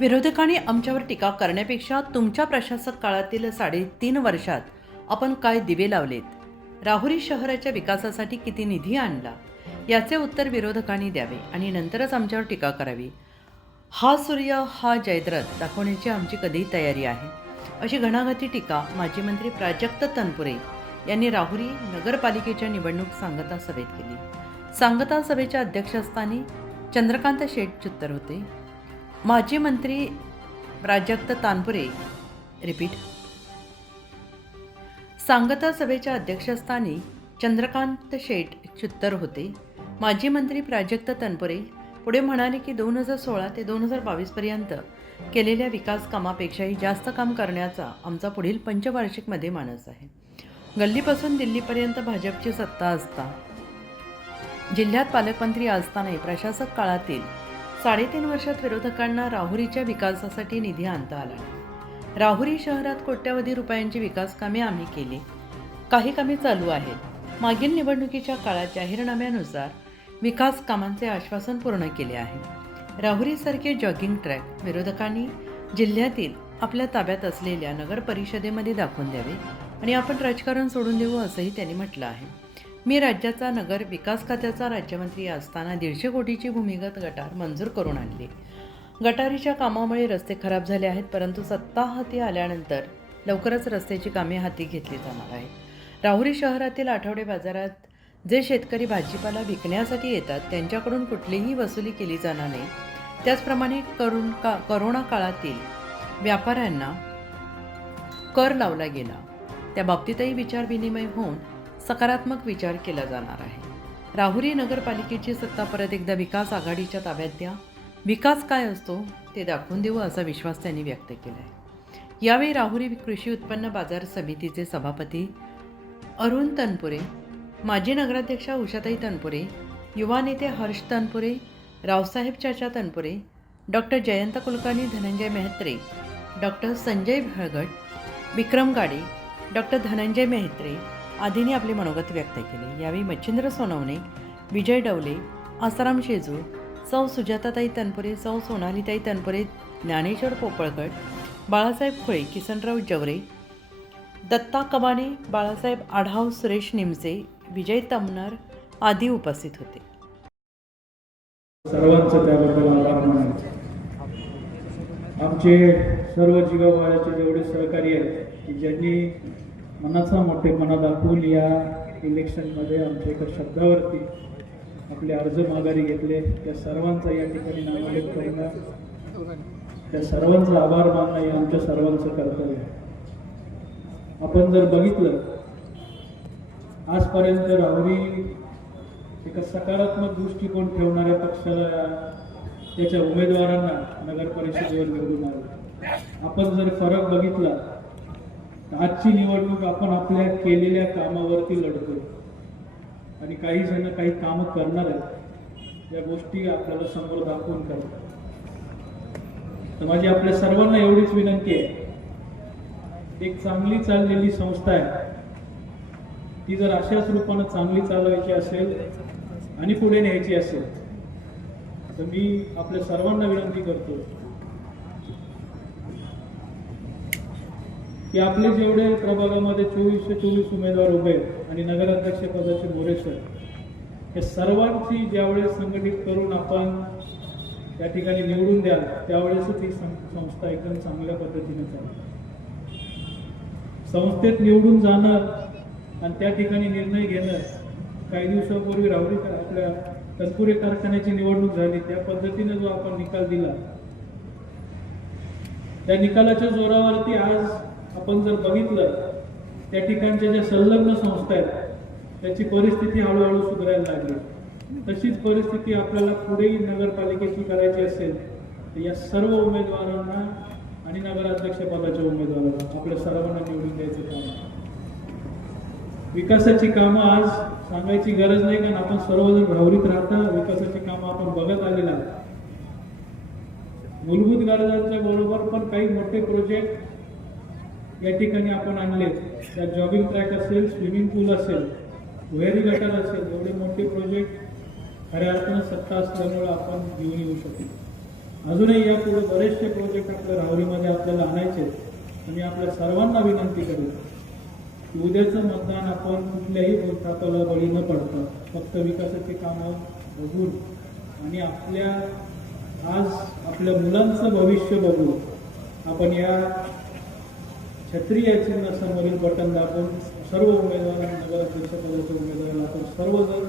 विरोधकांनी आमच्यावर टीका करण्यापेक्षा तुमच्या प्रशासक काळातील 3.5 वर्षात आपण काय दिवे लावलेत, राहुरी शहराच्या विकासासाठी किती निधी आणला, याचे उत्तर विरोधकांनी द्यावे आणि नंतरच आमच्यावर टीका करावी. हा सूर्य हा जयद्रथ दाखवण्याची आमची कधीही तयारी आहे, अशी घणाघाती टीका माजी मंत्री प्राजक्त तनपुरे यांनी राहुरी नगरपालिकेच्या निवडणूक सांगता सभेत केली. सांगता सभेच्या अध्यक्षस्थानी चंद्रकांत शेठ चुत्तर होते. माजी मंत्री प्राजक्त तानपुरे सांगता सभेच्या अध्यक्षस्थानी चंद्रकांत शेठ चुत्तर होते. माजी मंत्री प्राजक्त तनपुरे पुढे म्हणाले की 2016 ते 2022 पर्यंत केलेल्या विकास कामापेक्षाही जास्त काम करण्याचा आमचा पुढील पंचवार्षिकमध्ये मानस आहे. गल्लीपासून दिल्लीपर्यंत भाजपची सत्ता असता, जिल्ह्यात पालकमंत्री असतानाही प्रशासक काळातील 3.5 वर्षात विरोधकांना राहुरीच्या विकासासाठी निधी आणता आला. राहुरी शहरात कोट्यवधी रुपयांची विकास कामे आम्ही केली, काही कामे चालू आहेत. मागील निवडणुकीच्या काळात जाहीरनाम्यानुसार विकास कामांचे आश्वासन पूर्ण केले आहे. राहुरीसारखे जॉगिंग ट्रॅक विरोधकांनी जिल्ह्यातील आपल्या ताब्यात असलेल्या नगर परिषदेमध्ये दाखवून द्यावे आणि आपण राजकारण सोडून देऊ, असंही त्यांनी म्हटलं आहे. मी राज्याचा नगर विकास खात्याचा राज्यमंत्री असताना 150 कोटीची भूमिगत गटार मंजूर करून आणली. गटारीच्या कामामुळे रस्ते खराब झाले आहेत, परंतु सत्ता हाती आल्यानंतर लवकरच रस्त्याची कामे हाती घेतली जाणार आहेत. राहुरी शहरातील आठवडे बाजारात जे शेतकरी भाजीपाला विकण्यासाठी येतात त्यांच्याकडून कुठलीही वसुली केली जाणार नाही. त्याचप्रमाणे करोना काळातील व्यापाऱ्यांना कर लावला गेला, त्या बाबतीतही विचारविनिमय होऊन सकारात्मक विचार केला जाणार आहे. राहुरी नगरपालिकेची सत्ता परत एकदा विकास आघाडीच्या ताब्यात द्या, विकास काय असतो ते दाखवून देऊ, असा विश्वास त्यांनी व्यक्त केला आहे. यावेळी राहुरी कृषी उत्पन्न बाजार समितीचे सभापती अरुण तनपुरे, माजी नगराध्यक्षा उषाताई तनपुरे, युवा नेते हर्ष तनपुरे, रावसाहेब चाचा तनपुरे, डॉक्टर जयंत कुलकर्णी, धनंजय मेहत्रे, डॉक्टर संजय भळगट, विक्रम गाडे, डॉक्टर धनंजय मेहत्रे आदींनी आपले मनोगत व्यक्त केले. यावेळी मच्छिंद्र सोनवणे, विजय डवले, आसाराम शेजूळ, सौ सुजाताताई तनपुरे, सौ सोनालीताई तनपुरे, ज्ञानेश्वर पोपळगड, बाळासाहेब खुळे, किसनराव जवरे, दत्ता कबाने, बाळासाहेब आढाव, सुरेश निमसे, विजय तमनर आदी उपस्थित होते. सर्वांचं त्याबद्दल आभार मानायचे. आमचे सर्व जीवाभावाचे जेवढे सहकारी आहेत की ज्यांनी मनाचा मोठेपणा दाखवून या इलेक्शनमध्ये आमच्या एका शब्दावरती आपले अर्ज माघारी घेतले, त्या सर्वांचा या ठिकाणी नामोल्लेख करणं, त्या सर्वांचा आभार मानणं हे आमच्या सर्वांचं कर्तव्य आहे. आपण जर बघितलं आजपर्यंत राहुरी एका सकारात्मक दृष्टिकोन ठेवणाऱ्या पक्षाला त्याच्या उमेदवारांना नगर परिषदेवर निवडून आले. आपण जर फरक बघितला, आजची निवडणूक आपण आपल्या केलेल्या कामावरती लढतो आणि काही जण काही कामं करणार आहेत, या गोष्टी आपल्याला समोर दाखवून करतात. तर माझी आपल्या सर्वांना एवढीच विनंती आहे, एक चांगली चाललेली संस्था आहे, ती जर अशाच रूपानं चांगली चालवायची असेल आणि पुढे न्यायची असेल तर मी आपल्या सर्वांना विनंती करतो की आपले जेवढे प्रभागामध्ये 2424 उमेदवार उभे आणि नगराध्यक्ष पदाचे मोरेसर, हे सर्वांची ज्यावेळेस संघटित करून आपण त्या ठिकाणी निवडून द्याल त्यावेळेस ही संस्था एकदम चांगल्या पद्धतीने चालेल. संस्थेत निवडून जाणं आणि त्या ठिकाणी निर्णय घेणं, काही दिवसापूर्वी राहुरी आपल्या तनपुरे कारखान्याची निवडणूक झाली, त्या पद्धतीने जो आपण निकाल दिला, त्या निकालाच्या जोरावरती आज आपण जर बघितलं त्या ठिकाणच्या ज्या संलग्न संस्था आहेत त्याची परिस्थिती हळूहळू सुधारायला लागली. तशीच परिस्थिती आपल्याला पुढेही नगरपालिकेची करायची असेल तर या सर्व उमेदवारांना आणि नगराध्यक्ष पदाच्या उमेदवारांना आपल्या सर्वांना निवडून द्यायचं काम आहे. विकासाची कामं आज सांगायची गरज नाही, कारण आपण सर्वजण राहुरीत राहता, विकासाची कामं आपण बघत आलेला आहोत. मूलभूत गरजांच्या बरोबर पण काही मोठे प्रोजेक्ट या ठिकाणी आपण आणले. त्या जॉगिंग ट्रॅक असेल, स्विमिंग पूल असेल, भुयारी गटार असेल, एवढे मोठे प्रोजेक्ट खऱ्या अर्थानं सत्ता असल्यामुळे आपण घेऊन येऊ शकतो. अजूनही यापुढे बरेचसे प्रोजेक्ट आपल्या राहुरीमध्ये आपल्याला आणायचे. आणि आपल्या सर्वांना विनंती करेन की उद्याचं मतदान आपण कुठल्याही बोलतापाला बळी न पडता फक्त विकासाची कामं बघून आणि आज आपल्या मुलांचं भविष्य बघून आपण या क्षत्रिय चिन्हासमोरील बटन दाबून सर्व उमेदवारांना, नगराध्यक्ष पदाच्या उमेदवारांना आपण सर्वजण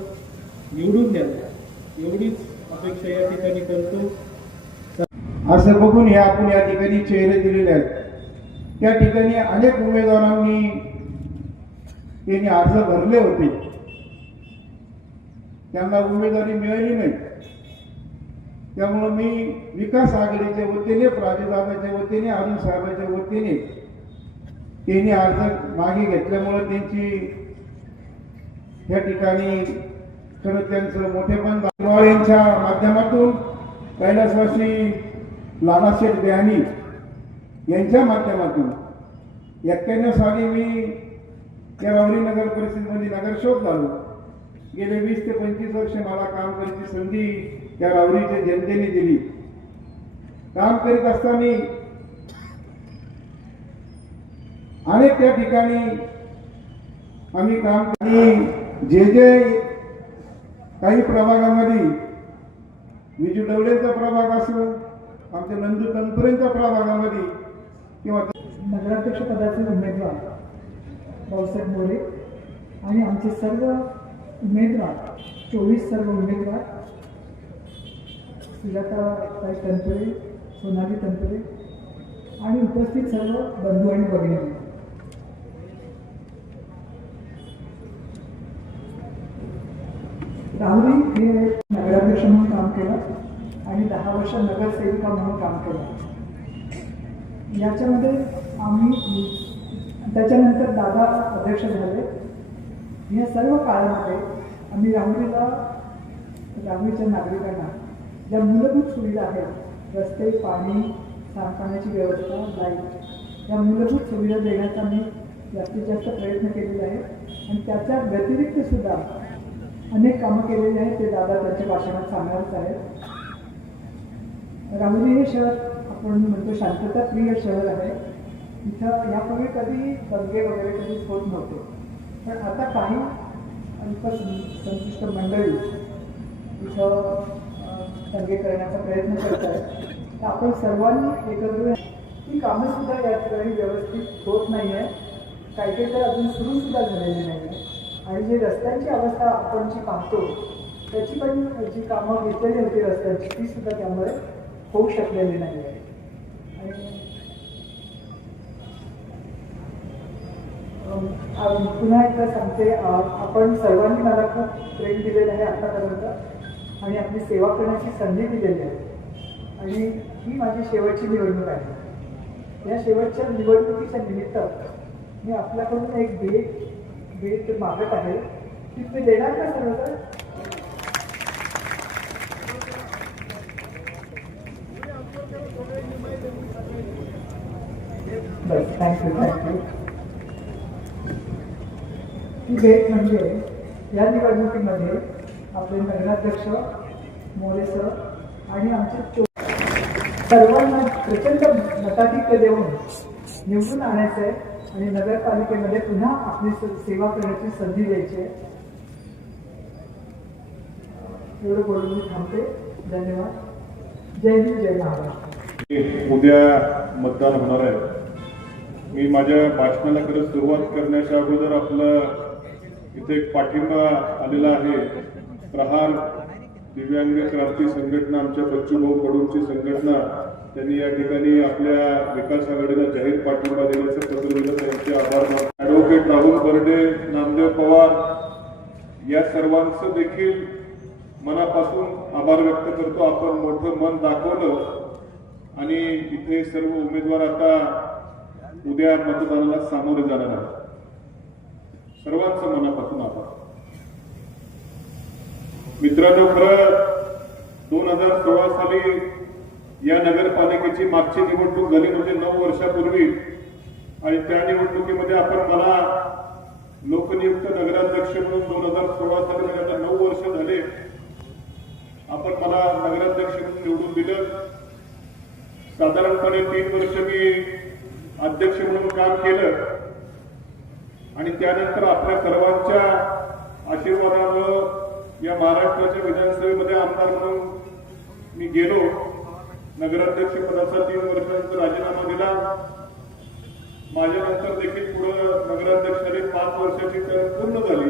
निवडून द्यावं एवढीच अपेक्षा या ठिकाणी करतो. असं बघून हे आपण या ठिकाणी चेहरे दिलेले आहेत. त्या ठिकाणी अनेक उमेदवारांनी त्यांनी अर्ज भरले होते, त्यांना उमेदवारी मिळाली नाही. त्यामुळे मी विकास आघाडीच्या वतीने, प्राधिकरणाच्या वतीने, अरुण साहेबांच्या वतीने त्यांनी अर्ज मागे घेतल्यामुळे त्यांची या ठिकाणी खरं त्यांचं मोठेपण यांच्या माध्यमातून कैलासवासी नानाशेठ बेहानी यांच्या माध्यमातून 91 साली मी या राहुरी नगर परिषदेमध्ये नगरसेवक झालो. गेले 20 ते 25 वर्ष मला काम करायची संधी या राहुरीच्या जनतेने दिली. काम करीत असताना अनेक त्या ठिकाणी आम्ही काम जे काही प्रभागामध्ये विजू डवळेंचा प्रभाग असो, आमच्या नंदू तनपुरेंच्या प्रभागामध्ये किंवा नगराध्यक्ष पदाचे उमेदवार भाऊसाहेब मोरे आणि आमचे सर्व उमेदवार 24 सर्व उमेदवार सुजाताताई तनपुरे, सोनाली तनपुरे आणि उपस्थित सर्व बंधू आणि भगिनी, राहुरी हे नगराध्यक्ष म्हणून काम केलं आणि 10 वर्ष नगरसेविका म्हणून काम केलं. याच्यामध्ये आम्ही त्याच्यानंतर दादा अध्यक्ष झाले. या सर्व काळामध्ये आम्ही राहुरीच्या नागरिकांना ज्या मूलभूत सुविधा आहेत, रस्ते, पाणी, सांडपाण्याची व्यवस्था, लाईट, या मूलभूत सुविधा देण्याचा मी जास्तीत जास्त प्रयत्न केलेला आहे. आणि त्याच्या व्यतिरिक्त सुद्धा अनेक कामं केलेली आहेत, ते दादा त्यांच्या भाषणात सांगणारच आहेत. राहुरी हे शहर आपण म्हणतो शांतता प्रिय शहर आहे. इथं यापूर्वी कधी दंगे वगैरे कधीच होत नव्हते, पण आता काही अल्पसंतुष्ट मंडळी इथं दंगे करण्याचा प्रयत्न करत आहेत. तर आपण सर्वांनी एकत्र ही कामंसुद्धा या ठिकाणी व्यवस्थित होत नाही आहे. काही तर अजून सुरूसुद्धा झालेली नाही आहे. आणि जी रस्त्यांची अवस्था आपण जी पाहतो त्याची पण जी कामं घेतलेली होती रस्त्यांची, ती सुद्धा त्यामुळे होऊ शकलेली नाही आहे. आणि पुन्हा एकदा सांगते, आपण सर्वांनी मला खूप प्रेम दिलेलं आहे आतापर्यंत आणि आपली सेवा करण्याची संधी दिलेली आहे. आणि ही माझी शेवटची निवडणूक आहे. या शेवटच्या निवडणुकीच्या निमित्त मी आपल्याकडून एक भेट मागत आहे. ती तुम्ही देणार का सर्व? तर बस, थँक्यू. ही भेट म्हणजे या निवडणुकीमध्ये आपले नगराध्यक्ष मोरे सर आणि आमचे सर्वांना प्रचंड मताधिक्य देऊन निवडून आणायचं आहे आणि नगरपालिकेमध्ये पुन्हा आपली सेवा करण्याची संधी द्यायची आहे. एवढं बोलून मी थांबते. धन्यवाद. जय हिंद, जय महाराष्ट्र. उद्या मतदान होणार आहे. मी माझ्या भाषणाला खरं सुरुवात करण्याच्या अगोदर आपलं इथे एक पाठिंबा आलेला आहे. प्रहार दिव्यांग क्रांती संघटना, आमच्या बच्चूभाऊ कडूंची संघटना, त्यांनी या ठिकाणी आपल्या विकास आघाडीला जाहीर पाठिंबा दिल्याचं पत्र दिलं. त्यांचे आभार मानतो. ॲडव्होकेट राहुल बर्डे, नामदेव पवार या सर्वांचं देखील मनापासून आभार व्यक्त करतो. आपण मोठं मन दाखवलं आणि इथे सर्व उमेदवार आता उद्या मतदानाला सामोरे जाणार आहेत. सर्वांचं मनापासून आभार. मित्रांनो, खरं 2016 साली या नगरपालिकेची मागची निवडणूक झाली म्हणजे 9 वर्षापूर्वी. आणि त्या निवडणुकीमध्ये मला लोकनियुक्त नगराध्यक्ष म्हणून 2016 साली म्हणजे आता 9 वर्ष झाले, मला नगराध्यक्ष म्हणून निवडून दिलं. साधारणपणे 3 वर्ष मी अध्यक्ष म्हणून काम केलं आणि त्यानंतर आपल्या सर्वांच्या आशीर्वादामुळे या महाराष्ट्राच्या विधानसभेमध्ये आमदार म्हणून मी गेलो. नगराध्यक्ष पदाचा 3 वर्षांचा राजीनामा दिला. माझ्यानंतर देखील पुढे नगराध्यक्षाने 5 वर्षाची टर्म पूर्ण झाली.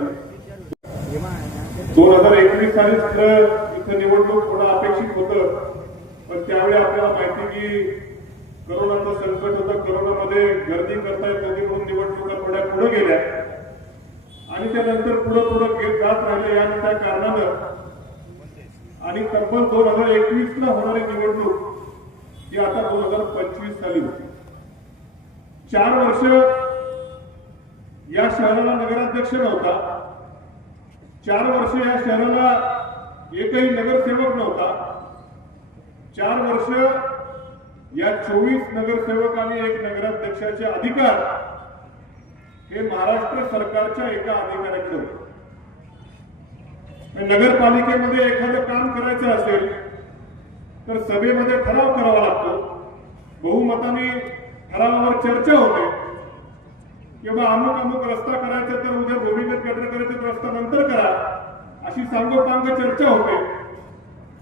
2021 साली इथं निवडणूक होणं अपेक्षित होतं, पण त्यावेळी आपल्याला माहिती की करोनाचं संकट होतं. करोनामध्ये गर्दी करता येत नव्हती म्हणून निवडणुका थोड्या पुढे गेल्या आणि त्यानंतर पुढे जात राहिले या त्या कारणानं. आणि तब्बल 2021 ला होणारी निवडणूक ही आता 2025 साली होती. 4 वर्ष या शहराला नगराध्यक्ष नव्हता. 4 वर्ष या शहराला एकही नगरसेवक नव्हता. 4 वर्ष या 24 नगरसेवक आणि 1 नगराध्यक्षाचे अधिकार हे महाराष्ट्र सरकारच्या एका अधिकाऱ्याकडे होते. नगरपालिकेमध्ये एखादं काम करायचं असेल तर सभेमध्ये ठराव करावा लागतो. बहुमताने ठरावावर चर्चा होते किंवा अमुक रस्ता करायचा तर उद्या भूमिगत गटर करायचं तर रस्ता नंतर करा अशी सांगोपांग चर्चा होते.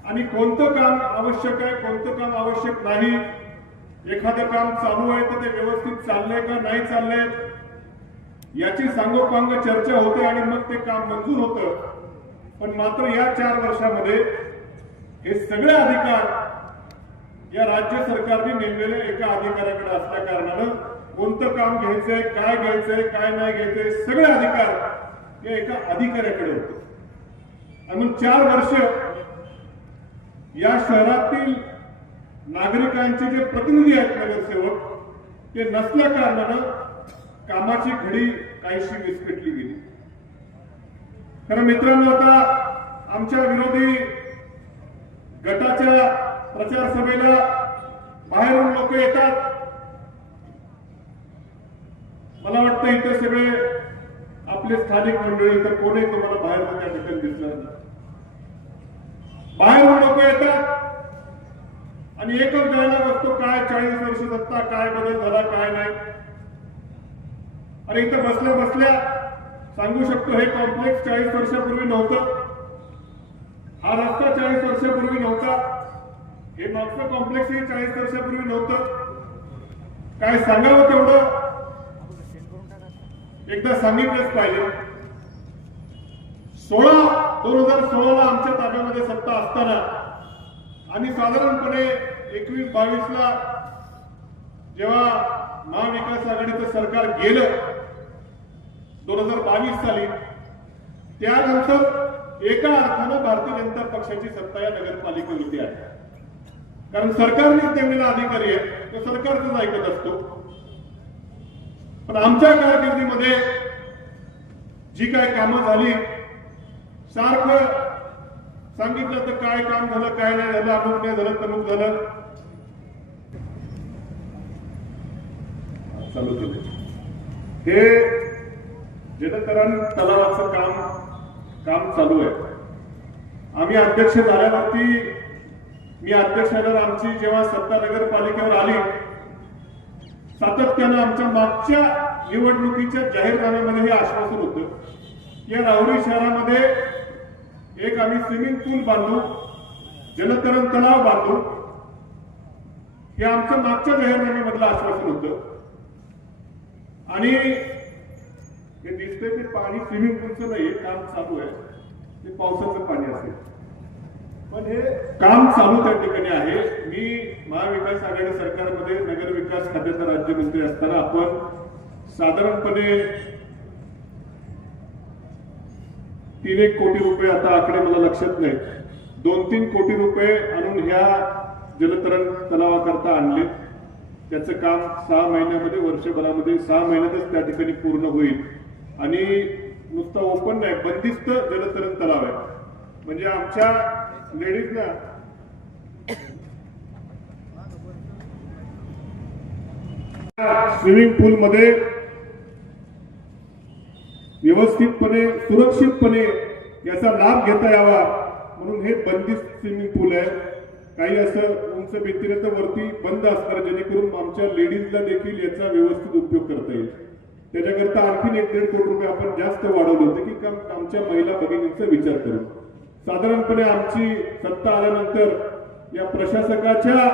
आणि कोणतं काम आवश्यक आहे कोणतं काम आवश्यक नाही, एखादं काम चालू आहे तर ते व्यवस्थित चाललंय का नाही चाललंय याची सांगोपांग चर्चा होते आणि मग ते काम मंजूर होतं. पण मात्र या 4 वर्षामध्ये हे सगळे अधिकार या राज्य सरकारने नेमलेल्या एका अधिकाऱ्याकडे असल्या कारणानं कोणतं काम घ्यायचंय काय नाही घ्यायचंय सगळे अधिकार या एका अधिकाऱ्याकडे होते. म्हणून 4 वर्ष या शहरातील नागरिकांचे जे प्रतिनिधी आहेत नगरसेवक ते नसल्या कारणानं कामाची घडी काहीशी विस्कटली गेली. खरं मित्रांनो, आता आमच्या विरोधी गटाच्या प्रचार सभेला बाहेरून लोक येतात. मला वाटतं इथे सगळे आपले स्थानिक मंडळी तर कोणी तुम्हाला बाहेर त्या ठिकाणी दिसणार नाही. बाहेरून लोक येतात आणि एकच द्यायला बसतो काय 40 वर्ष सत्ता, काय बदल झाला काय नाही. अरे इथं बसल्या बसल्या सांगू शकतो हे कॉम्प्लेक्स 40 वर्षापूर्वी नव्हतं. हा रस्ता 40 वर्षापूर्वी नव्हता. हे मागचं कॉम्प्लेक्स हे 40 वर्षापूर्वी नव्हतं. काय सांगावं तेवढं एकदा सांगितलंच पाहिजे. 2016ला आमच्या ताब्यामध्ये सत्ता असताना आणि साधारणपणे 21-22 ला जेव्हा महाविकास आघाडीचं सरकार गेलं 2022 साली, त्यानंतर एका अर्थानं भारतीय जनता पक्षाची सत्ता या नगरपालिकेवरती आहे. कारण सरकारने नेमलेला अधिकारी आहे तो सरकारच ऐकत असतो. पण आमच्या कारकिर्दीमध्ये जी काय कामं झाली सारखं सांगितलं तर काय काम झालं काय नाही झालं, अमुक नाही झालं तमुक झालं चालू केलं. हे जलतरण तलावाचं काम चालू आहे. आम्ही अध्यक्ष झाल्यावरती मी अध्यक्ष झाल्यावर आमची जेव्हा सत्ता नगरपालिकेवर आली सातत्यानं आमच्या मागच्या निवडणुकीच्या जाहीरनाम्यामध्ये हे आश्वासन होतं की या राहुरी शहरामध्ये एक आम्ही स्विमिंग पूल बांधू, जलतरण तलाव बांधू. हे आमच्या मागच्या जाहीरनाम्यामधलं आश्वासन होतं. आणि हे दिसतंय ते पाणी स्विमिंग पूलचं नाहीये, काम चालू आहे. ते पावसाचं पाणी असेल पण हे काम चालू त्या ठिकाणी आहे. मी महाविकास आघाडी सरकारमध्ये नगर विकास खात्याचा राज्यमंत्री असताना आपण साधारणपणे 3-1 कोटी रुपये, आता आकडे मला लक्षात नाही, 2-3 कोटी रुपये आणून ह्या जलतरण तलावाकरता आणले. त्याचं काम 6 महिन्यामध्ये, वर्षभरामध्ये 6 महिन्यातच त्या ठिकाणी पूर्ण होईल. आणि नुसतं ओपन नाही, बंदिस्त जलतरण तलाव आहे. म्हणजे आमच्या लेडीजना स्विमिंग पूल मध्ये व्यवस्थितपणे सुरक्षितपणे याचा लाभ घेता यावा म्हणून हे बंदिस्त स्विमिंग पूल आहे. काही असं उंच भिंतीने तर वरती बंद असणार, जेणेकरून आमच्या लेडीजला देखील याचा व्यवस्थित उपयोग करता येईल. त्याच्याकरता आणखीन 1-1.5 कोटी रुपये आपण जास्त वाढवले होते की आमच्या महिला भगिनींचा विचार करून. साधारणपणे आमची सत्ता आल्यानंतर या प्रशासकाच्या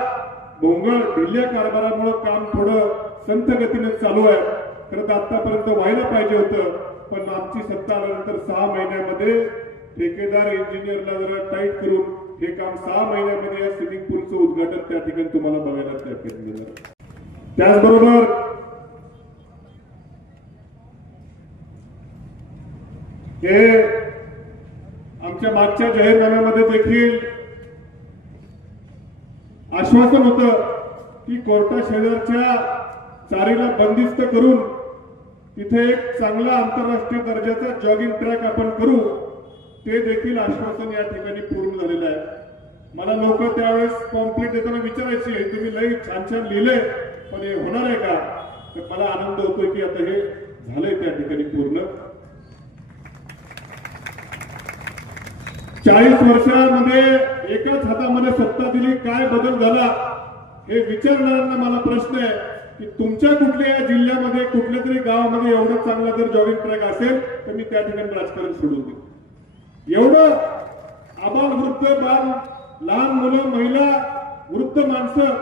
भोंगळ ढिल्या कारभारामुळे काम थोडं संथ गतीने चालू आहे. खरं तर आतापर्यंत व्हायला पाहिजे होतं, पण आमची सत्ता आल्यानंतर 6 महिन्यामध्ये ठेकेदार इंजिनियरला जरा टाईट करून हे काम 6 महिन्यामध्ये या स्विमिंग पूलचं उद्घाटन त्या ठिकाणी तुम्हाला बघायला त्या ठिकाणी. त्याचबरोबर हे आमच्या मागच्या जाहीरनाम्यामध्ये देखील आश्वासन होतं की कोर्टा शेजारच्या चारीला बंदिस्त करून तिथे एक चांगला आंतरराष्ट्रीय दर्जाचा जॉगिंग ट्रॅक आपण करू. ते देखील आश्वासन या ठिकाणी पूर्ण झालेलं आहे. मला लोक त्यावेळेस पॉम्पलेट देताना विचारायचे, तुम्ही लई छान छान लिहिले, पण हे होणार आहे का? तर मला आनंद होतोय की आता हे झालंय त्या ठिकाणी पूर्ण. 40 वर्षामध्ये एकाच हातामध्ये सत्ता दिली, काय बदल झाला हे विचारणाऱ्यांना मला प्रश्न आहे की तुमच्या कुठल्या या जिल्ह्यामध्ये कुठल्या तरी गावामध्ये एवढं चांगला जर जॉगिंग ट्रॅक असेल तर मी त्या ठिकाणी राजकारण सोडून देईन. एवढं आबाल वृद्ध बाल, लहान मुलं, महिला, वृद्ध माणसं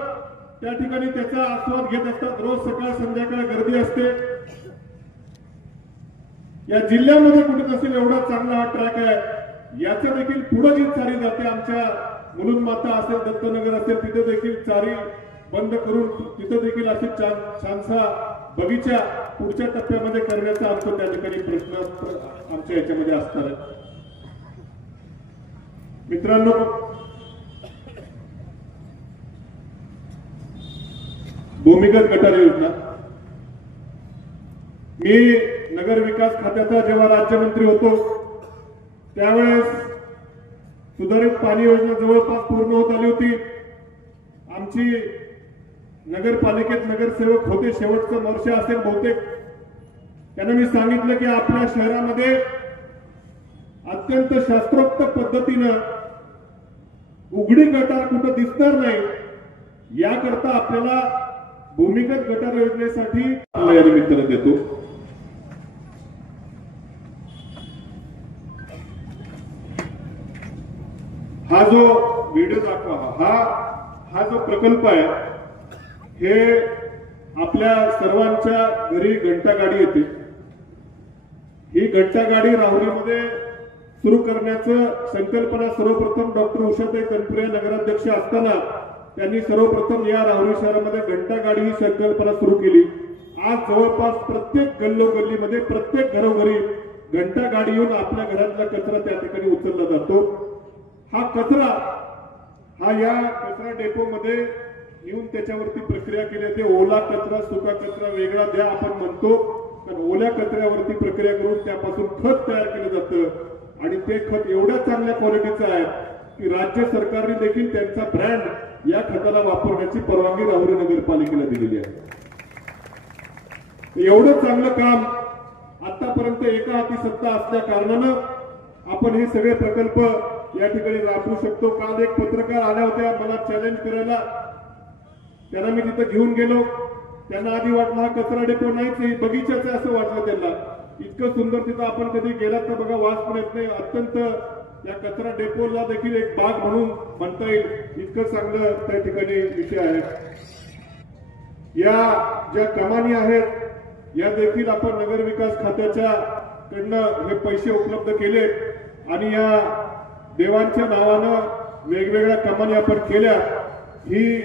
त्या ठिकाणी त्याचा आस्वाद घेत असतात. रोज सकाळ संध्याकाळ गर्दी असते. या जिल्ह्यामध्ये कुठे नसेल एवढा चांगला हा ट्रॅक आहे. याचं देखील पुढे जी चारी जाते, आमच्या मुलुंड माता असेल, दत्तनगर असेल, तिथे देखील चारी बंद करून तिथे देखील असे छानसा बगीचा पुढच्या टप्प्यामध्ये करण्याचा आमचा त्या ठिकाणी प्रश्न आमच्या याच्यामध्ये असणार आहे. मित्रांनो, भूमिगत गटार योजना, मी नगर विकास खात्याचा जेव्हा राज्यमंत्री होतो त्यावेळेस सुधारित पाणी योजना जवळपास पूर्ण होत आली होती. आमची नगरपालिकेत नगरसेवक होते, शेवटचं वर्ष असेल बहुतेक. त्यांना मी सांगितलं की आपल्या शहरामध्ये अत्यंत शास्त्रोक्त पद्धतीनं उघडी गटार कुठं दिसणार नाही, याकरता आपल्याला भूमिगत गटार योजनेसाठी या निमित्तानं देतो. हा जो व्हिडिओ दाखवा, हा जो प्रकल्प आहे, हे आपल्या सर्वांच्या घरी घंटागाडी येते. ही घंटागाडी राहुरीमध्ये सुरू करण्याचं संकल्पना सर्वप्रथम डॉक्टर उषाताई तनपुरे नगराध्यक्ष असताना त्यांनी सर्वप्रथम या राहुरी शहरामध्ये घंटागाडी ही संकल्पना सुरू केली. आज जवळपास प्रत्येक गल्लोगल्लीमध्ये, प्रत्येक घरोघरी घंटागाडी येऊन आपल्या घरातला कचरा त्या ठिकाणी उचलला जातो. हा कचरा या कचरा डेपो मध्ये येऊन त्याच्यावरती प्रक्रिया केली जाते. ओला कचरा, सुका कचरा वेगळा द्या आपण म्हणतो, पण ओल्या कचऱ्यावरती प्रक्रिया करून त्यापासून खत तयार केलं जातं आणि ते खत एवढ्या चांगल्या क्वालिटीचं आहे की राज्य सरकारने देखील त्यांचा ब्रँड या खताला वापरण्याची परवानगी राहुरी नगरपालिकेला दिलेली आहे. एवढं चांगलं काम आतापर्यंत एका हाती सत्ता असल्या कारणानं आपण हे सगळे प्रकल्प या ठिकाणी राबवू शकतो. काल एक पत्रकार आल्या होत्या मला चॅलेंज करायला, त्यांना मी तिथं घेऊन गेलो. त्यांना आधी वाटलं हा कचरा डेपो नाहीच, बगीचाच असं वाटलं त्यांना. इतकं सुंदर तिथं आपण कधी गेलात तर बघा, वास पण येत नाही. अत्यंत या कचरा डेपोला देखील एक बाग म्हणून म्हणता येईल, इतकं चांगलं त्या ठिकाणी विषय आहे. या ज्या कमानी आहेत या देखील आपण नगर विकास खात्याच्या कडनं हे पैसे उपलब्ध केले आणि या देवांच्या नावानं वेगवेगळ्या कमानी आपण केल्या. ही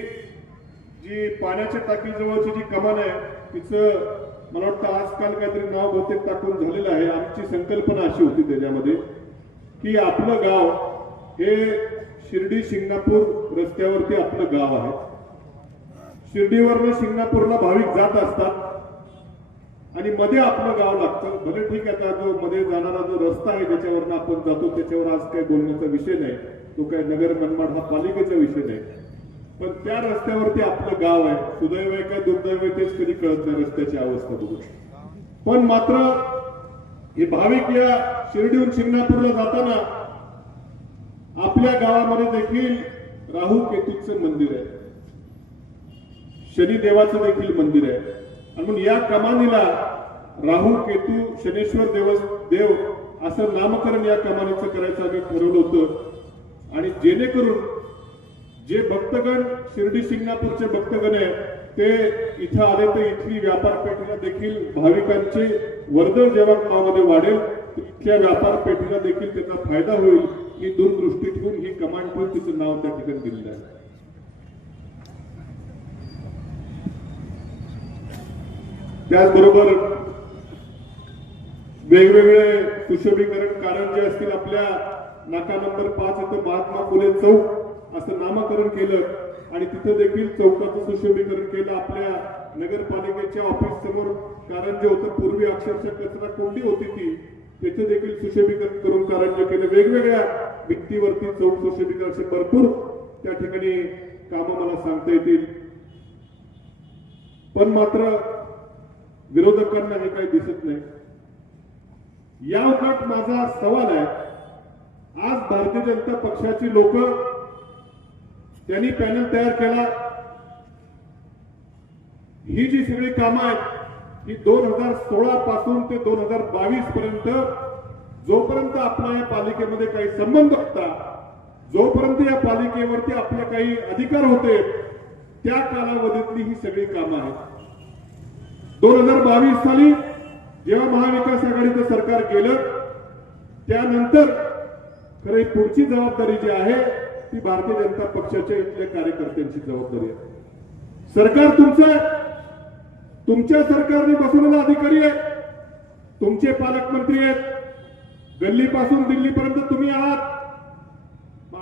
जी पाण्याच्या टाकीजवळची जी कमान आहे तिचं मला वाटतं आजकाल काहीतरी नाव बहुतेक टाकून झालेलं आहे. आमची संकल्पना अशी होती त्याच्यामध्ये की आपलं गाव हे शिर्डी शिंगणापूर रस्त्यावरती आपलं गाव आहे. शिर्डीवरनं शिंगणापूरला भाविक जात असतात आणि मध्ये आपलं गाव लागतं. भले ठीक आहे, आता जो मध्ये जाणारा जो रस्ता आहे ज्याच्यावरनं आपण जातो त्याच्यावर आज काही बोलण्याचा विषय नाही, तो काय नगर मनमाड हा पालिकेचा विषय नाही, पण त्या रस्त्यावरती आपलं गाव आहे. सुदैव आहे काय दुर्दैव आहे तेच कधी कळत नाही रस्त्याची अवस्था बघून. पण मात्र हे भाविक या शिर्डीहून शिंगणापूरला जाताना आपल्या गावामध्ये देखील राहू केतूचं मंदिर आहे, शनिदेवाचं देखील मंदिर आहे. आणि म्हणून या कमानीला राहू केतू शनेश्वर देव असं नामकरण या कमानीचं करायचं आम्ही ठरवलं होतं. आणि जेणेकरून जे भक्तगण शिर्डी शिंगणापूरचे भक्तगण आहे ते इथं आले तर इथली व्यापारपेठेला देखील भाविकांची वर्दळ जेव्हा गावामध्ये वाढेल इथल्या व्यापारपेठेला देखील त्याचा फायदा होईल ही दूरदृष्टी ठेवून ही कमान ठेवून तिचं नाव त्या ठिकाणी दिलेलं आहे. त्याचबरोबर वेगवेगळे सुशोभीकरण कारंजे असतील, आपल्या नाका नंबर 5 इथं महात्मा फुले चौक असं नामकरण केलं आणि तिथं देखील चौकाचं सुशोभीकरण केलं. आपल्या नगरपालिकेच्या ऑफिस समोर कारंजे होतं, पूर्वी अक्षरशः कचरा कोंडी होती ती, त्याचं देखील सुशोभीकरण करून कारंजे केलं. वेगवेगळ्या भिंतीवरती चौक सुशोभीकरण असे भरपूर त्या ठिकाणी कामं मला सांगता येतील. पण मात्र विरोधकांना हे काही दिसत नाही. या उलट माझा सवाल आहे, आज भारतीय जनता पक्षाची लोक त्यांनी पॅनल तयार केला, ही जी सगळी कामं आहेत ही 2016 पासून ते 2022 पर्यंत जोपर्यंत आपला या पालिकेमध्ये काही संबंध होता, जोपर्यंत या पालिकेवरती आपले काही अधिकार होते, त्या कालावधीतली ही सगळी कामं आहेत. 2022 साली जेव्हा महाविकास आघाडीचं सरकार गेलं त्यानंतर खरं पुढची जबाबदारी जी आहे ती भारतीय जनता पक्षाच्या इथल्या कार्यकर्त्यांची जबाबदारी आहे. सरकार तुमचं, तुमच्या सरकारने बसवलेला अधिकारी आहे, तुमचे पालकमंत्री आहेत, गल्लीपासून दिल्लीपर्यंत तुम्ही आहात.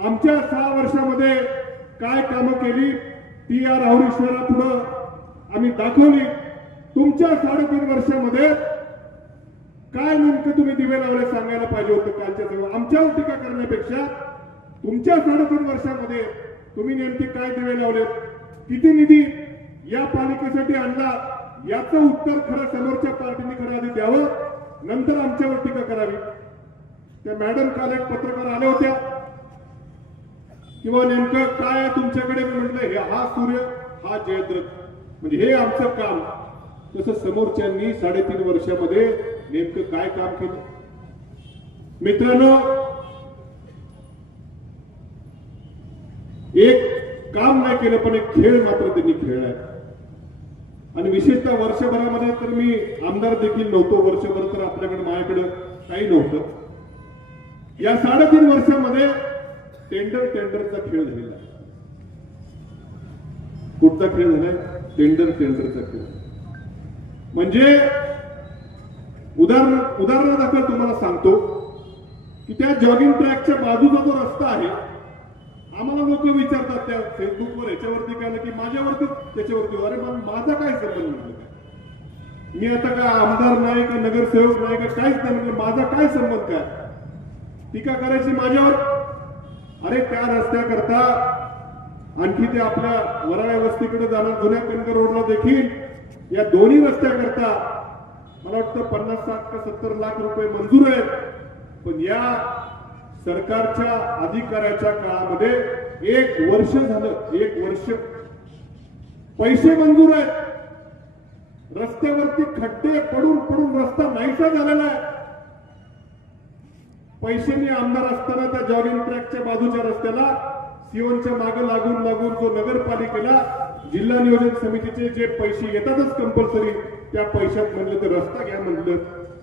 आमच्या 6 वर्षामध्ये काय कामं केली ती या राहुरी शहरापुढं आम्ही दाखवली. तुमच्या 3.5 वर्षामध्ये काय नेमकं तुम्ही दिवे लावले सांगायला पाहिजे होतं कालच्या सभेत. आमच्यावर टीका करण्यापेक्षा तुमच्या 3.5 वर्षामध्ये तुम्ही नेमके काय दिवे लावले, किती निधी या पालिकेसाठी आणला, याचं उत्तर खरं समोरच्या पार्टीने खरं आधी द्यावं, नंतर आमच्यावर टीका करावी. त्या मॅडम काल एक पत्रकार आल्या होत्या किंवा नेमकं काय तुमच्याकडे, म्हटलं हा सूर्य हा जयद्रथ म्हणजे हे आमचं काम. तसं समोरच्यांनी 3.5 वर्षामध्ये नेमकं काय काम केलं. मित्रांनो, एक काम नाही केलं पण एक खेळ मात्र त्यांनी खेळलाय. आणि विशेषतः वर्षभरामध्ये तर मी आमदार देखील नव्हतो, वर्षभर तर आपल्याकडे माझ्याकडे काही नव्हतं. या 3.5 वर्षामध्ये टेंडरचा खेळ झालेला आहे. कुठचा खेळ झालाय? टेंडरचा खेळ. म्हणजे उदाहरणादाखल तुम्हाला सांगतो की त्या जॉगिंग ट्रॅकच्या बाजूचा जो रस्ता आहे, आम्हाला लोक विचारतात त्या फेसबुकवर याच्यावरती काय की माझ्यावरती त्याच्यावरती, अरे माझा काय संबंध म्हटलं काय, मी आता काय आमदार नाही का नगरसेवक नाही का काहीच नाही, म्हटलं माझा काय संबंध काय, टीका करायची माझ्यावर. अरे त्या रस्त्याकरता आणखी ते आपल्या वराळ्या वस्तीकडे जाणार जुन्या कणकर रोडला देखील या दोन्ही रस्त्याकरता मला वाटतं 50, 60 का 70 लाख रुपये मंजूर आहेत. पण या सरकारच्या अधिकाऱ्याच्या काळामध्ये 1 वर्ष झालं, 1 वर्ष पैसे मंजूर आहेत. रस्त्यावरती खड्डे पडून पडून रस्ता नाहीसा झालेला आहे. पैसे मी आमदार असताना त्या जॉगिंग ट्रॅकच्या बाजूच्या रस्त्याला सिओनच्या मागे लागून लागून जो नगरपालिकेला जिल्हा नियोजन समितीचे जे पैसे येतातच कंपल्सरी, त्या पैशात म्हणलं तर रस्ता घ्या म्हटलं.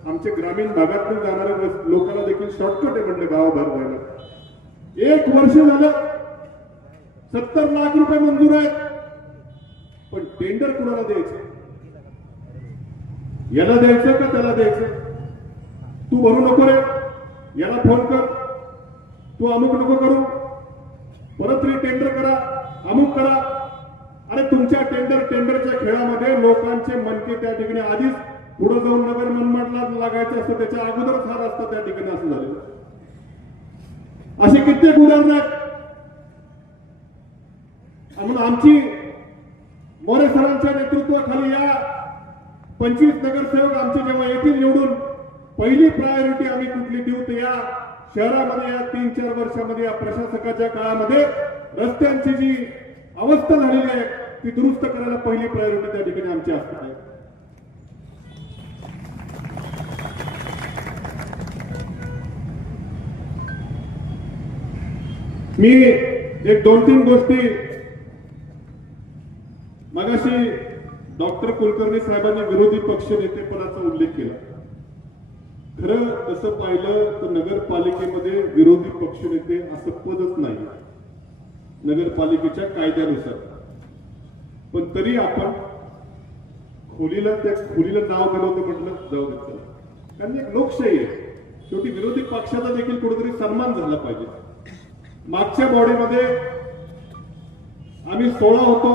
आमच्या ग्रामीण भागातून जाणाऱ्या लोकांना देखील शॉर्टकट आहे म्हटलं गावाबाहेर जायला. 1 वर्ष झालं, 70 लाख रुपये मंजूर आहेत. पण टेंडर कुणाला द्यायचं? याला द्यायचं का त्याला द्यायचं? तू भरू नको रे, याला फोन कर, तू अमुक नको करू, परत टेंडर करा, अमुक करा. अरे तुमच्या टेंडरच्या खेळामध्ये लोकांचे मनके त्या ठिकाणी आधीच पुढे जाऊन नगर मनमाडला लागायचं असतं, त्याच्या अगोदरच हा रस्ता त्या ठिकाणी असं झालं. असे कित्येक उदाहरण आहेत. म्हणून आमची मोरे सरांच्या नेतृत्वाखाली या 25 नगरसेवक आमचे जेव्हा येतील निवडून, पहिली प्रायोरिटी आम्ही कुठली देऊ तर या शहरामध्ये या 3-4 वर्षामध्ये या प्रशासकाच्या काळामध्ये रस्त्यांची जी अवस्था झालेली आहे ती दुरुस्त करायला पहिली प्रायोरिटी त्या ठिकाणी आमची असणार आहे. मी एक 2-3 गोष्टी मगाशी डॉक्टर कुलकर्णी साहेबांनी विरोधी पक्ष नेतेपदाचा उल्लेख केला. खरं तसं पाहिलं तर नगरपालिकेमध्ये विरोधी पक्ष नेते असं पदच नाही नगरपालिकेच्या कायद्यानुसार. पण तरी आपण त्या खोलीला नाव दिलं होतं म्हटलं जाऊ देत, कारण एक लोकशाही आहे. शेवटी विरोधी पक्षाचा देखील कुठेतरी सन्मान झाला पाहिजे. मागच्या बॉडीमध्ये आम्ही 16 होतो,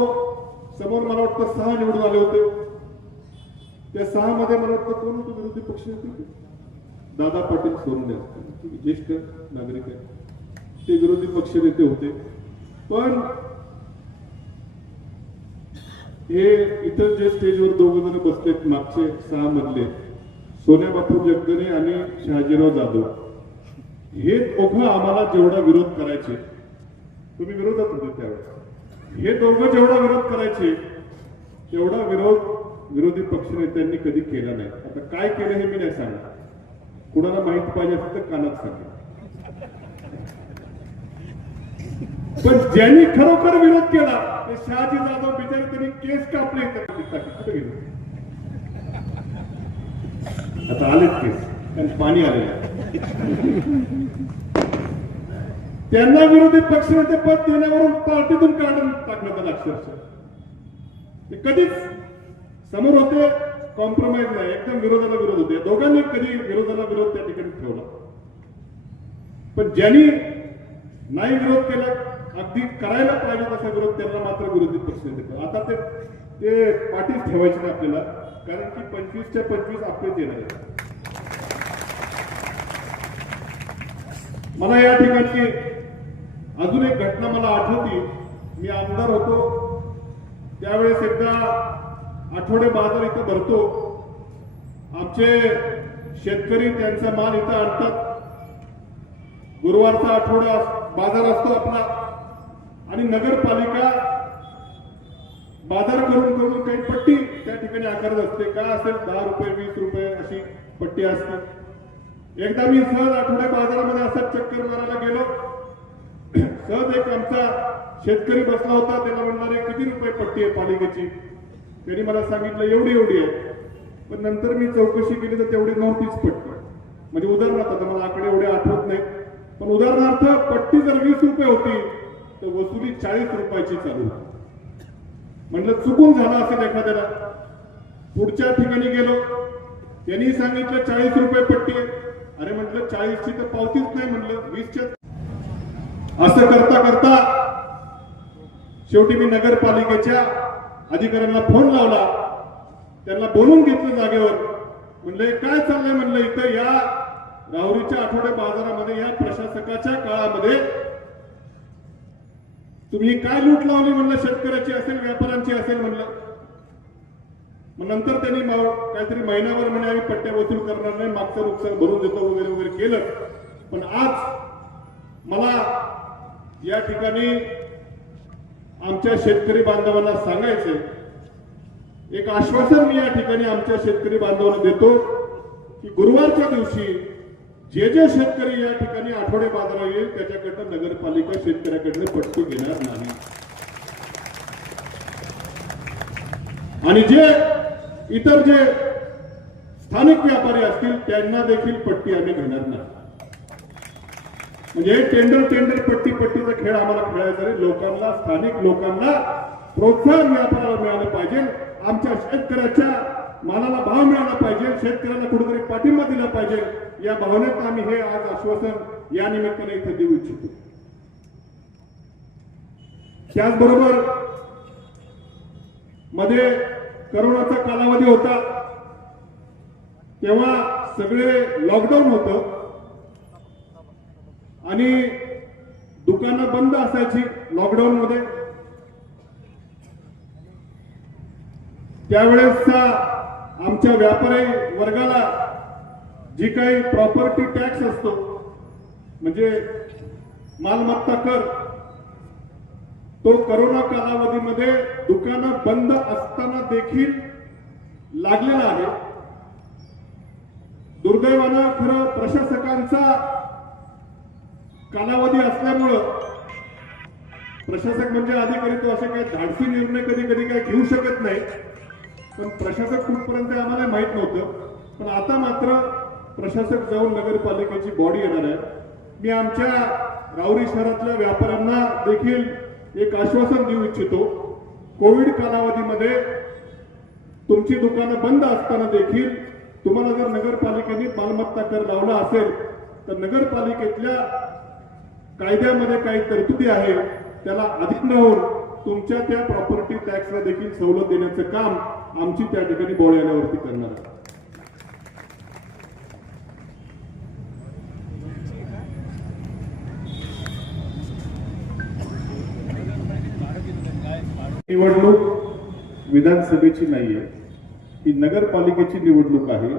समोर मला वाटतं 6 निवडून आले होते. त्या 6 मध्ये मला वाटतं कोण होतं विरोधी पक्ष नेते? दादा पाटील सोनवणे असतील, ज्येष्ठ नागरिक आहेत, ते विरोधी पक्ष नेते होते. पण हे इतर जे स्टेजवर 2 जण बसलेत मागचे 6 मधले, सोन्या बापू जगदने आणि शहाजीराव जाधव, हे दोघं आम्हाला जेवढा विरोध करायचे, तुम्ही विरोधात होते त्यावेळेस, हे दोघं जेवढा विरोध करायचे तेवढा विरोध विरोधी पक्षनेत्यांनी कधी केला नाही. आता काय केलं हे मी नाही सांगणार, कुणाला माहिती पाहिजे असेल तर कानात सांगा. पण ज्यांनी खरोखर विरोध केला ते शहाजी जाधव बिचारे, त्यांनी केस कापले. कुठे गेले? आता आलेच केस, कारण पाणी आलेलं आहे. त्यांना विरोधी पक्षनेते पद देण्यावरून पार्टीतून काढून टाकण्यात आलं अक्षरशः. ते कधीच समोर होते, कॉम्प्रोमाइज नाही, एकदम विरोधाला विरोध होते. दोघांनी कधी विरोधाला विरोध त्या ठिकाणी ठेवला. पण ज्यांनी नाही विरोध केला, अगदी करायला पाहिजे तसा विरोध, त्यांना मात्र विरोधी पक्षनेते. आता ते पाठीच ठेवायचे नाही आपल्याला, कारण की 25च्या 25 आपलेच येणार आहेत. मला या ठिकाणी अजून एक घटना मला आठवती. मी आमदार होतो त्यावेळेस एकदा आठवडे बाजार इथं भरतो. आमचे शेतकरी त्यांचा माल इथं आणतात. गुरुवारचा आठवडा बाजार असतो आपला, आणि नगरपालिका बाजार करून करून काही पट्टी त्या ठिकाणी आकारत असते. काय असेल 10 रुपये 20 रुपये अशी पट्टी असते. एकदा मी सहज आठवडे बाजारामध्ये असाच चक्कर मारायला गेलो. सहज एक आमचा शेतकरी बसला होता. त्याला म्हणणारे किती रुपये पट्टी आहे पालिकेची? त्यांनी मला सांगितलं एवढी आहे. पण नंतर मी चौकशी केली तर तेवढी नव्हतीच पट्टी. म्हणजे उदाहरणार्थ, आता मला आकडे एवढे आठवत नाही, पण उदाहरणार्थ पट्टी जर 20 रुपये होती तर वसुली 40 रुपयाची चालू होती. म्हणलं चुकून झाला असेल एखाद्याला. पुढच्या ठिकाणी गेलो, त्यांनी सांगितलं 40 रुपये पट्टी आहे. अरे म्हटलं 40ची तर पावतीच नाही, म्हणलं 20च्या. असं करता करता शेवटी मी नगरपालिकेच्या अधिकाऱ्यांना फोन लावला. त्यांना बोलून घेतलं जागेवर. म्हणले काय चाललंय? म्हणलं इथं या राहुरीच्या आठवडे बाजारामध्ये या प्रशासकाच्या काळामध्ये तुम्ही काय लूट लावली? म्हणलं शेतकऱ्याची असेल, व्यापाऱ्यांची असेल म्हणलं. मग नंतर त्यांनी काहीतरी महिनाभर म्हणे आम्ही पट्ट्या वसूल करणार नाही, मागचं नुकसान भरून देतो वगैरे वगैरे केलं. पण आज मला या ठिकाणी आमच्या शेतकरी बांधवांना सांगायचंय, एक आश्वासन मी या ठिकाणी आमच्या शेतकरी बांधवांना देतो की गुरुवारच्या दिवशी जे शेतकरी या ठिकाणी आठवडे बाजारात येईल त्याच्याकडनं नगरपालिका शेतकऱ्याकडनं पट्टी घेणार नाही. आणि जे इतर जे स्थानिक व्यापारी असतील त्यांना देखील पट्टी आम्ही घेणार नाही. म्हणजे टेंडर पट्टीचा खेळ आम्हाला खेळायचा आहे. लोकांना, स्थानिक लोकांना प्रोत्साहन व्यापाराला मिळालं पाहिजे. आमच्या शेतकऱ्याच्या मालाला भाव मिळाला पाहिजे. शेतकऱ्याला कुठेतरी पाठिंबा दिला पाहिजे. या भावनेत आम्ही हे आज आश्वासन या निमित्ताने इथे देऊ इच्छितो. त्याचबरोबर मध्ये करोनाचा कालावधी होता, तेव्हा सगळे लॉकडाऊन होतं आणि दुकानं बंद असायची लॉकडाऊन मध्ये. त्यावेळेसचा आमच्या व्यापारी वर्गाला जी काही प्रॉपर्टी टॅक्स असतो म्हणजे मालमत्ता कर, तो करोना कालावधीमध्ये दुकानं बंद असताना देखील लागलेला आहे. दुर्दैवानं खरं प्रशासकांचा कालावधी असल्यामुळं प्रशासक म्हणजे अधिकारी तो असे काही धाडसी निर्णय कधी कधी काही घेऊ शकत नाही. पण प्रशासक कुठपर्यंत आम्हाला माहित नव्हतं. पण आता मात्र प्रशासक जाऊन नगरपालिकेची बॉडी येणार आहे. मी आमच्या राहुरी शहरातल्या व्यापाऱ्यांना देखील एक आश्वासन देऊ इच्छितो. कोविड कालावधीमध्ये तुमची दुकानं बंद असताना देखील तुम्हाला जर नगरपालिकेने मालमत्ता कर लावला असेल तर नगरपालिकेतल्या कायद्यामध्ये काही तरतुदी आहे त्याला अधीन राहून तुमच्या त्या प्रॉपर्टी टॅक्सला देखील सवलत देण्याचं काम आमची त्या ठिकाणी बॉडी आल्यावरती करणार आहे. निवडणूक विधानसभेची नाहीये, ही नगरपालिकेची निवडणूक आहे.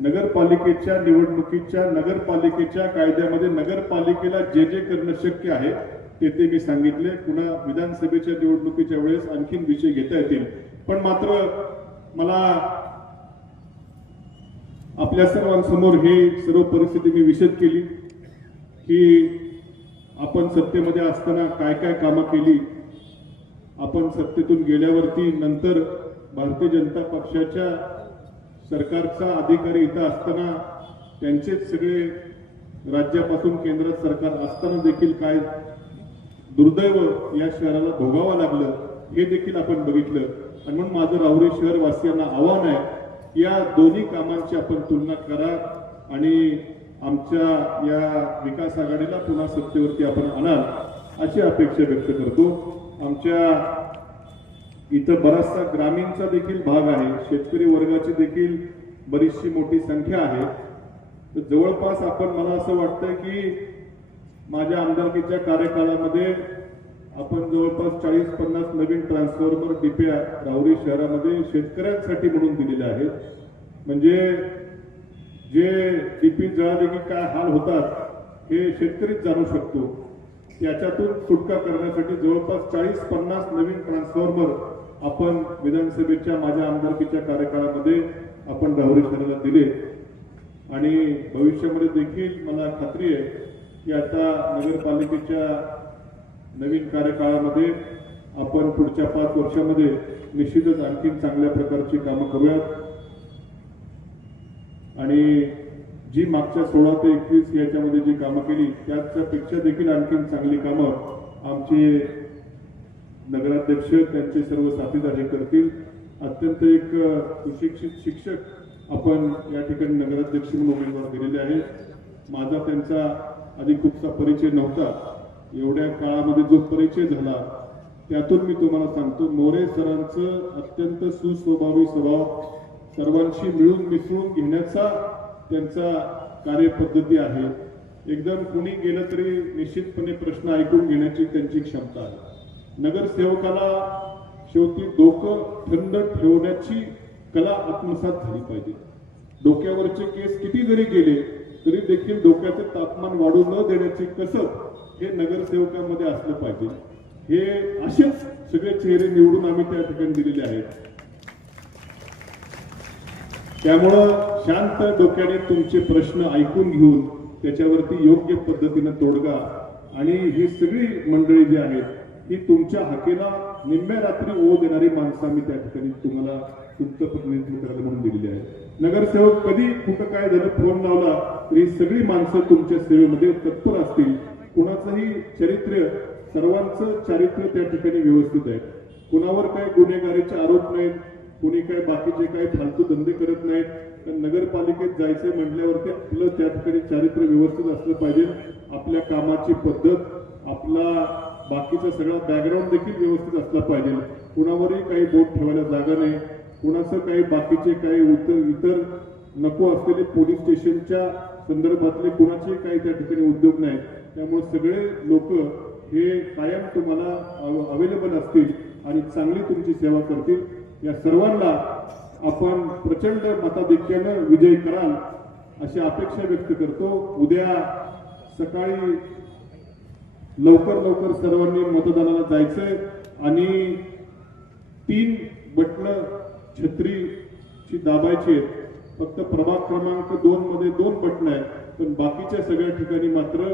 नगरपालिकेच्या निवडणुकीच्या नगरपालिकेच्या कायद्यामध्ये नगरपालिकेला जे जे करणं शक्य आहे ते मी सांगितले. पुन्हा विधानसभेच्या निवडणुकीच्या वेळेस आणखीन विषय घेता येतील. पण मात्र मला आपल्या सर्वांसमोर हे सर्व परिस्थिती मी विशद केली की आपण सत्तेमध्ये असताना काय काय कामं केली, आपण सत्तेतून गेल्यावरती नंतर भारतीय जनता पक्षाच्या सरकारचा अधिकारी इथं असताना त्यांचेच सगळे राज्यापासून केंद्र सरकार असताना देखील काय दुर्दैव या शहराला भोगावं लागलं हे देखील आपण बघितलं. आणि म्हणून माझं राहुरी शहरवासियांना आव्हान आहे, या दोन्ही कामांची आपण तुलना करा आणि आमच्या या विकास आघाडीला पुन्हा सत्तेवरती आपण आणाल अशी अपेक्षा व्यक्त करतो. आमच्या इथं बराचसा ग्रामीणचा देखील भाग आहे, शेतकरी वर्गाची देखील बरीचशी मोठी संख्या आहे. तर जवळपास आपण मला असं वाटतं की माझ्या आमदारकीच्या कार्यकाळामध्ये आपण जवळपास 40-50 नवीन ट्रान्सफॉर्मर डिप्या राहुरी शहरामध्ये शेतकऱ्यांसाठी म्हणून दिलेले आहेत. म्हणजे जे डीपी जळाले की काय हाल होतात हे शेतकरीच जाणू शकतो. याच्यातून सुटका करण्यासाठी जवळपास 40-50 नवीन ट्रान्सफॉर्मर आपण विधानसभेच्या माझ्या आमदारकीच्या कार्यकाळामध्ये आपण राहुरी शहराला दिले. आणि भविष्यामध्ये देखील मला खात्री आहे की आता नगरपालिकेच्या नवीन कार्यकाळामध्ये आपण पुढच्या 5 वर्षामध्ये निश्चितच आणखी चांगल्या प्रकारची कामं करूयात. आणि जी मागच्या 16 ते 21 याच्यामध्ये जी कामं केली त्याच्यापेक्षा देखील आणखी चांगली कामं आमचे नगराध्यक्ष त्यांचे सर्व साथीदार हे करतील. अत्यंत एक सुशिक्षित शिक्षक आपण या ठिकाणी नगराध्यक्ष म्हणून उमेदवार दिलेले आहेत. माझा त्यांचा आधी खूपसा परिचय नव्हता. एवढ्या काळामध्ये जो परिचय झाला त्यातून मी तुम्हाला सांगतो, मोरे सरांचं अत्यंत सुस्वभावी स्वभाव, सर्वांशी मिळून मिसळून घेण्याचा त्यांचा कार्यपद्धती आहे. एकदम कुणी गेलं तरी निश्चितपणे प्रश्न ऐकून घेण्याची त्यांची क्षमता आहे. नगरसेवकाला शेवटी डोकं थंड ठेवण्याची कला आत्मसात झाली पाहिजे. डोक्यावरचे केस किती जरी गेले तरी देखील डोक्याचे तापमान वाढू न देण्याची कसब हे नगरसेवकांमध्ये असलं पाहिजे. हे असेच सगळे चेहरे निवडून आम्ही त्या ठिकाणी दिलेले आहेत. त्यामुळं शांत डोक्याने तुमचे प्रश्न ऐकून घेऊन त्याच्यावरती योग्य पद्धतीनं तोडगा, आणि ही सगळी मंडळी जी आहेत ही तुमच्या हाकेला निम्म्या रात्री ओढ देणारी माणसं आम्ही त्या ठिकाणी तुम्हाला तुमचं प्रतिनिधित्व करायला म्हणून दिलेली आहे. नगरसेवक कधी कुठं काय झालं फोन लावला तरी सगळी माणसं तुमच्या सेवेमध्ये तत्पर असतील. कुणाचंही चरित्र, सर्वांचं चारित्र्य त्या ठिकाणी व्यवस्थित आहे. कुणावर काही गुन्हेगारीचे आरोप नाहीत, कुणी काय बाकीचे काही फालतू धंदे करत नाहीत. तर नगरपालिकेत जायचे म्हटल्यावरती आपलं त्या ठिकाणी चारित्र्य व्यवस्थित असलं पाहिजे. आपल्या कामाची पद्धत, आपला बाकीचा सगळा बॅकग्राऊंड देखील व्यवस्थित असला पाहिजे. कुणावरही काही बोट ठेवायला जागा नाही. कुणाचं काही बाकीचे काही इतर नको असलेले पोलीस स्टेशनच्या संदर्भातले कुणाचे काही त्या ठिकाणी उद्योग नाहीत. त्यामुळे सगळे लोक हे कायम तुम्हाला अवेलेबल असतील आणि चांगली तुमची सेवा करतील. या सर्वांना आपण प्रचंड मताधिक्यानं विजयी कराल अशी अपेक्षा व्यक्त करतो. उद्या सकाळी लवकर सर्वांनी मतदानाला जायचंय आणि 3 बटणं छत्रीची दाबायची आहेत. फक्त प्रभाग क्रमांक 2 मध्ये 2 बटणं आहेत, पण बाकीच्या सगळ्या ठिकाणी मात्र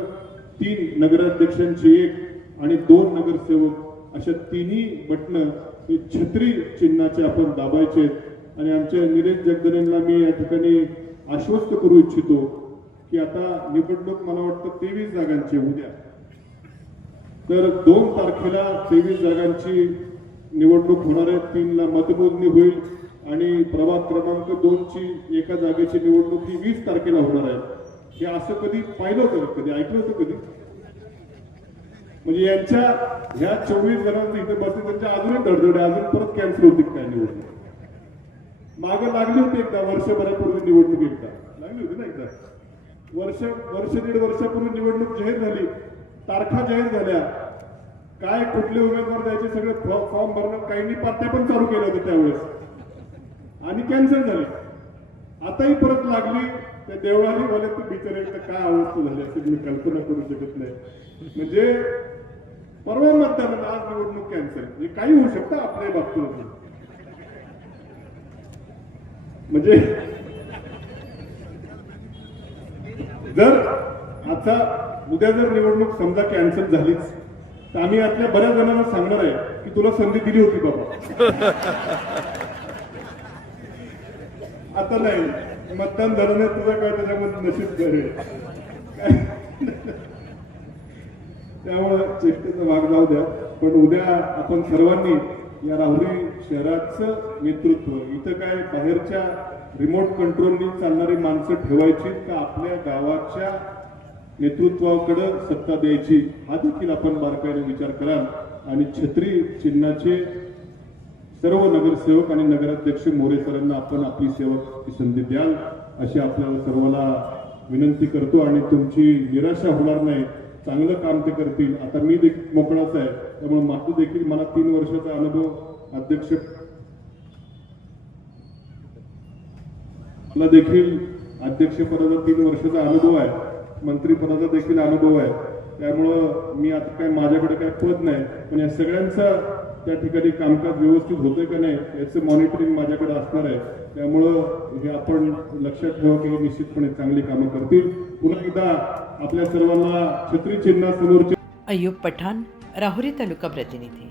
3 नगराध्यक्षांची 1 आणि 2 नगरसेवक अशा 3ही बटणं हे छत्री चिन्हाचे आपण दाबायचे आहेत. आणि आमच्या निलेश जगदनेंना मी या ठिकाणी आश्वस्त करू इच्छितो की आता निवडणूक मला वाटतं 23 जागांची उद्या, तर 2 तारखेला 23 जागांची निवडणूक होणार आहे. 3ला मतमोजणी होईल आणि प्रभाग क्रमांक 2ची एका जागेची निवडणूक ही 20 तारखेला होणार आहे. हे असं कधी पाहिलं होतं, कधी ऐकलं होतं कधी? म्हणजे यांच्या ह्या 24 जणांचं इथे बसले त्यांच्या अजूनही धडधड अजून परत कॅन्सल होती काय निवडणूक? मागे लागली होती एकदा, वर्षभरापूर्वी निवडणूक एकदा लागली होती ना एकदा, वर्ष 1.5 वर्षापूर्वी निवडणूक जाहीर झाली, तारखा जाहीर झाल्या, काय कुठले उमेदवार द्यायचे सगळे फॉर्म भरणं, काहींनी पार्ट्या पण चालू केल्या होत्या त्यावेळेस आणि कॅन्सल झाले. आताही परत लागली. त्या देवळाली वाले तर बिचारे काय अवस्था झाली असेल मी कल्पना करू शकत नाही. म्हणजे परवा मतदान, आज निवडणूक कॅन्सल, म्हणजे काही होऊ शकतं आपल्या बाबतीत. म्हणजे जर आता उद्या जर निवडणूक समजा कॅन्सल झालीच तर आम्ही यातल्या बऱ्याच जणांना सांगणार आहे की तुला संधी दिली होती बाबा, आता नाही मतदान झालं नाही, तुझं काय त्याच्यामध्ये नशीब करे. त्यामुळं चेष्टेचा भाग जाऊ द्या. पण उद्या आपण सर्वांनी या राहुरी शहराचं नेतृत्व, इथं काय बाहेरच्या रिमोट कंट्रोलनी चालणारी माणसं ठेवायची का आपल्या गावाच्या नेतृत्वाकडे सत्ता द्यायची, हा देखील आपण बारकाईने विचार कराल. आणि छत्री चिन्हाचे सर्व नगरसेवक आणि नगराध्यक्ष मोरे सरांना आपण आपली सेवक संधी द्याल अशी आपल्याला सर्वांना विनंती करतो. आणि तुमची निराशा होणार नाही, चांगलं काम ते करतील. आता मी देखील मोकळाच आहे, त्यामुळे माझं देखील मला 3 वर्षाचा अनुभव अध्यक्ष, मला देखील अध्यक्षपदाचा 3 वर्षाचा अनुभव आहे, मंत्रिपदाचा देखील अनुभव आहे. त्यामुळं मी आता काय माझ्याकडे काय पद नाही, पण या सगळ्यांचा त्या ठिकाणी कामकाज व्यवस्थित होतंय का नाही याचं मॉनिटरिंग माझ्याकडे असणार आहे. त्यामुळं हे आपण लक्षात ठेवा की निश्चितपणे चांगली कामं करतील. पुन्हा एकदा आपल्या सर्वांना छत्री चिन्हासमोरचे अय्यूब पठाण, राहुरी तालुका प्रतिनिधी.